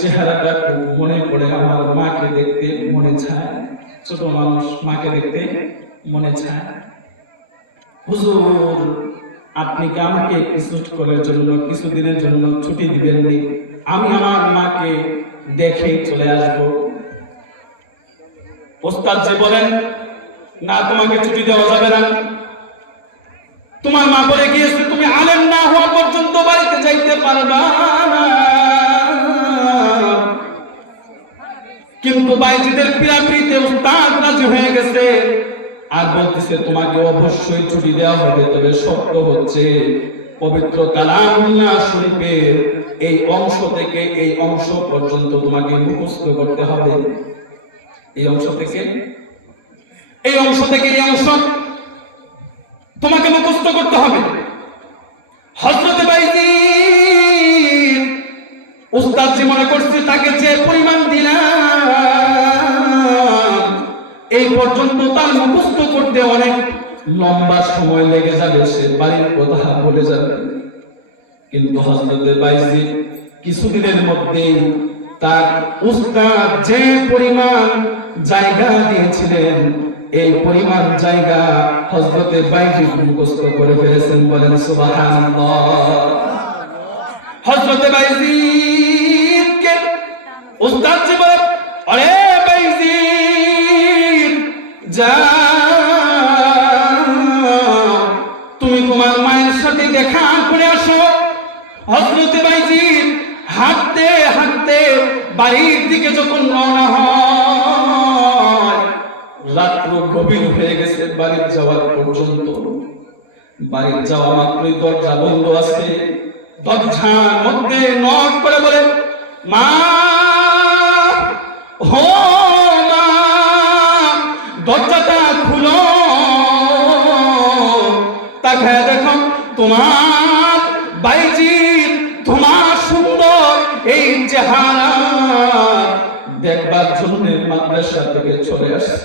চেহারাটা মনে পড়ে, আমার মাকে দেখতে মনে চায়। ছোট মানুষ, মাকে দেখতে মনে চায়। হুজুর, আপনি কি আমাকে কিছুদিনের জন্য ছুটি দিবেন? আমি আমার মাকে দেখে চলে আসবো। ওস্তাদ জি বলেন, না, তোমাকে ছুটি দেওয়া যাবে না। তোমার মা বলে গিয়েছে তুমি আলেম না হওয়া পর্যন্ত বাড়িতে যাইতে পারবা না। কিন্তু বাইজিদের পিরাপিরিতে উস্তাদ রাজি হয়ে গেছে আর বলতেছে তোমাকে অবশ্যই ছুটি দেওয়া হবে, তবে শর্ত হচ্ছে পবিত্র কালামুল্লাহ শরীফের এই অংশ থেকে এই অংশ পর্যন্ত তোমাকে মুখস্থ করতে হবে। এই অংশ থেকে এই অংশ থেকে এই অংশ তোমাকে মুখস্থ করতে হবে। হযরত বাইজিদ উস্তাদ জি মনে করছে তাকে যে পরিমাণ দিলাম এই পর্যন্ত তার মুখস্থ করতে অনেক লম্বা সময় লেগে যাবে, সে বাড়ির কথা বলে যাবে। কিন্তু হযরত বাইজিদ কিছুদিনের মধ্যেই তার উস্তাদ যে পরিমাণ জায়গা দিয়েছিলেন এই পরিমাণ জায়গা হযরত বাইজিদ মুখস্থ করে ফেলেছেন। বলেন সুবহানাল্লাহ। হযরত বাইজিদকে উস্তাদ জি বলে, আরে বাইজিদ, যা তুমি তোমার মায়ের সাথে দেখা করে আসো। হযরত বাইজিদ হাঁটতে হাঁটতে বাড়ির দিকে যখন রওনা হয়, রাত্র গভীর হয়ে গেছে বাড়ি যাওয়ার পর্যন্ত। বাড়ি যাওয়া মাত্রই দরজা বন্ধ আছে। দরজার মধ্যে নক করে বলে, মা, ও মা, দরজাটা খুলো। তাকায় দেখো তোমার বাইজিদ তোমার সুন্দর এই চেহারা দেখবার জন্য মাদ্রাসা থেকে চলে আসে।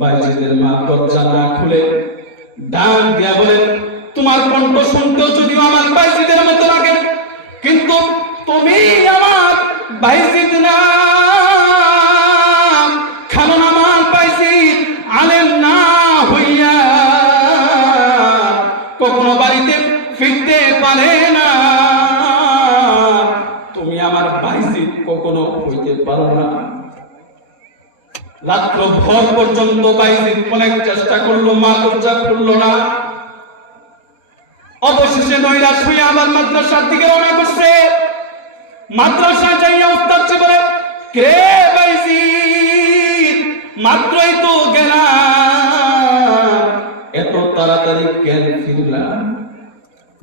বাইজিদের মা দরজা না খুলে ডাক দিয়া বলে, তোমার কণ্ঠ শুনতেও যদিও আমার বাইজিদের মতো লাগে, কিন্তু তুমি আমার বাইজিদ না। কারণ আমার বাইজিদ আলেম না হইয়া কখনো বাড়িতে ফিরতে পারে না। তুমি আমার বাইজিদ কখনো হইতে পারো না। রাত্র ভর পর্যন্ত বাইজিদ অনেক চেষ্টা করলো, মা দরজা খুললো না। অবশেষে নৈরাশ হয়ে আবার মাদ্রাসার দিকে রওনা করছে। মাদ্রাসা যাইয়া উস্তাদ জি বলে, কে বাইজিদ, মাত্রই তো গেলাম, এত তাড়াতাড়ি কেন ফিরলাম?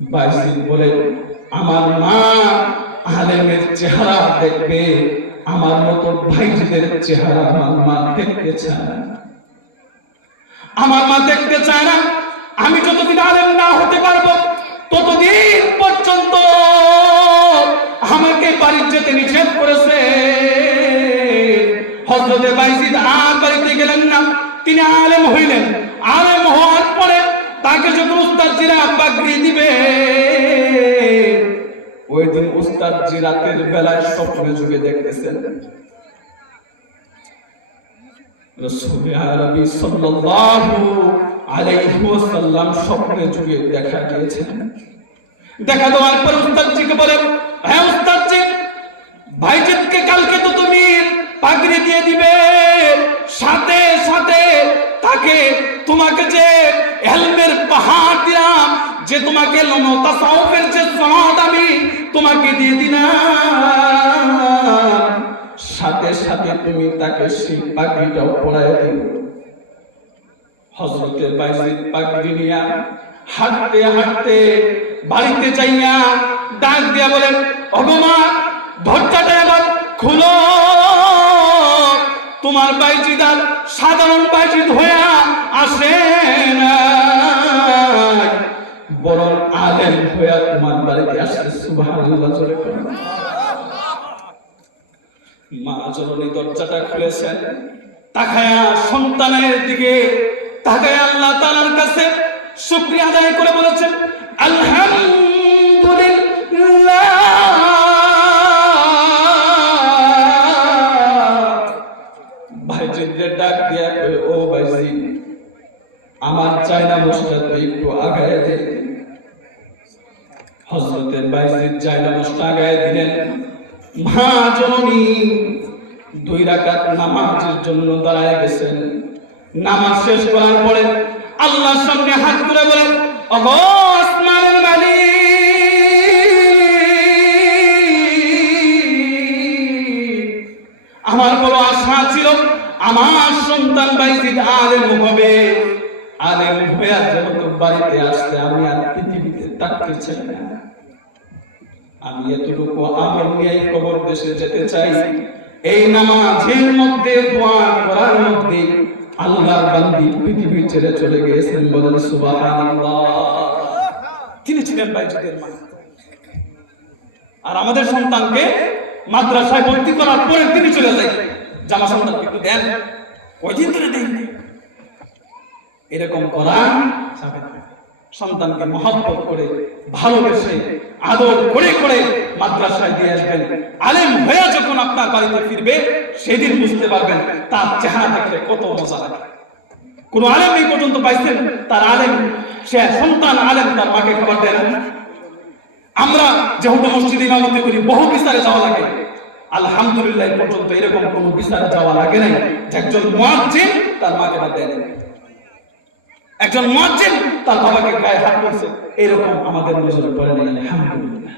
বাইজিদ বলে, আমার মা আলেমের চেহারা দেখবে, আমার মতো ভাইজিদের চেহারা আমার মা দেখতে চায় না। আমার মা দেখতে চায় না। আমি যতদিন আলেম না হতে পারবো ততদিন পর্যন্ত আমাকে বাড়ি যেতে নিষেধ করেছে। হযরত বাইজিদ আর বাড়িতে গেলেন না। তিনি আলেম হইলেন। আলেম হওয়ার পরে তাকে যখন উস্তাদ জিরা পাগড়ি দিবে, ওই দিন উস্তাদ জি রাতের বেলায় স্বপ্নে যুগে দেখতেছেন রাসূল আরবি সাল্লাল্লাহু আলাইহি ওয়াসাল্লাম স্বপ্নে যুগে দেখা দিয়েছেন। দেখা দেওয়ার পর উস্তাদ জিকে বলে, হ্যাঁ উস্তাদ জি, ভাইজিদকে কালকে তো তুমি পাগড়ি দিয়ে দিবে, সাথে সাথে তাকে তোমাকে যে ইলমের পাহাড় দিলাম, যে তোমাকে তাসাউফের যে সনদ আমি তোমাকে দিয়ে দিলাম, সাথে সাথে তুমি তাকে সেই পাগড়িটাও পরায় দিও। হযরত বাইজিদ পাগড়ি নিয়া হাঁটতে হাঁটতে বাড়িতে যাইয়া ডাক দিয়া বলেন, ওগো মা, দরজাটা এবার খুলো। তোমার বাইজিদ আর সাধারণ বাইজিদ হইয়া আসে না, বরং আলেম হইয়া তোমার বাড়িতে আসে। সুবহানাল্লাহ জোরে বলেন। মা জননী দরজাটা খুলেছেন। তাকায়া সন্তানের দিকে তাকায়া আল্লাহ তাআলার কাছে শুকরিয়া আদায় করে বলেছেন, আলহামদুলিল্লাহ মা জননী 2 রাকাত নামাজের জন্য দাঁড়ায় গেছেন। নামাজ শেষ করার পরে আল্লাহর সামনে হাত তুলে বলেন, ওগো আসমানের মালিক, আমার বড় আশা ছিল আমার সন্তান বাইজিদ আলেম হবে। আলেম হয়ে যেহেতু বাড়িতে আসলে আমি আর পৃথিবীতে থাকতে চাই না। আমি এতটুকু আমল নিয়ে কবর দেশে যেতে চাই। এই নামাজের মধ্যে দোয়া করার মধ্যে আল্লাহর বান্দি পৃথিবী ছেড়ে চলে গিয়েছেন। বলেন সুবহানাল্লাহ। তিনি ছিলেন বাইজিদের মা। আর আমাদের সন্তানকে মাদ্রাসায় ভর্তি করার পরে তিনি চলে যায়, জামা সন্তানকে একটু দেন, কয়দিন ধরে দেন। এরকম করা যাবে না। সন্তানকে মহব্বত করে ভালোবেসে আদর করে করে মাদ্রাসায় দিয়ে আসবেন। আলেম হয়ে যখন আপনার বাড়িতে ফিরবে সেদিন বুঝতে পারবেন তার চেহারা দেখলে কত মজা লাগে। কোন আলেম এই পর্যন্ত পাইছেন তার আলেম, সে সন্তান আলেম তার মাকে খাবার দেয় না? আমরা যেহেতু মসজিদে ইমামতি করি, বহু বিচারে যাওয়া লাগে। আলহামদুলিল্লাহ এই পর্যন্ত এরকম কোন বিচারে যাওয়া লাগে নাই যে একজন মুয়াজ্জিন তার মাকে ভাত দেয় না, একজন মুয়াজ্জিন তার বাবাকে গায়ে হাত দিয়েছে, এরকম আমাদের নজরে পড়ে নাই। আলহামদুলিল্লাহ।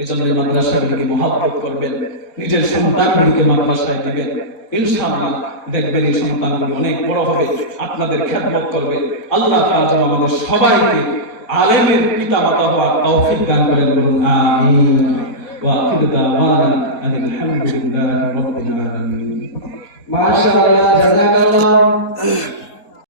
এজন্য মাদ্রাসাগুলিকে মহব্বত করবেন, নিজের সন্তানগুলিকে মাদ্রাসায় দিবেন। ইনশাআল্লাহ দেখবেন এই সন্তানগুলি অনেক বড় হবে, আপনাদের খেদমত করবে। আল্লাহ তাআলা যেন আমাদের সবাইকে আলেমের পিতা মাতা হওয়ার তৌফিক দান করেন। বলুন আমিন। ওয়া আখিরু দাওয়ানা আলহামদুলিল্লাহি রাব্বিল আলামিন। মাশাআল্লাহ।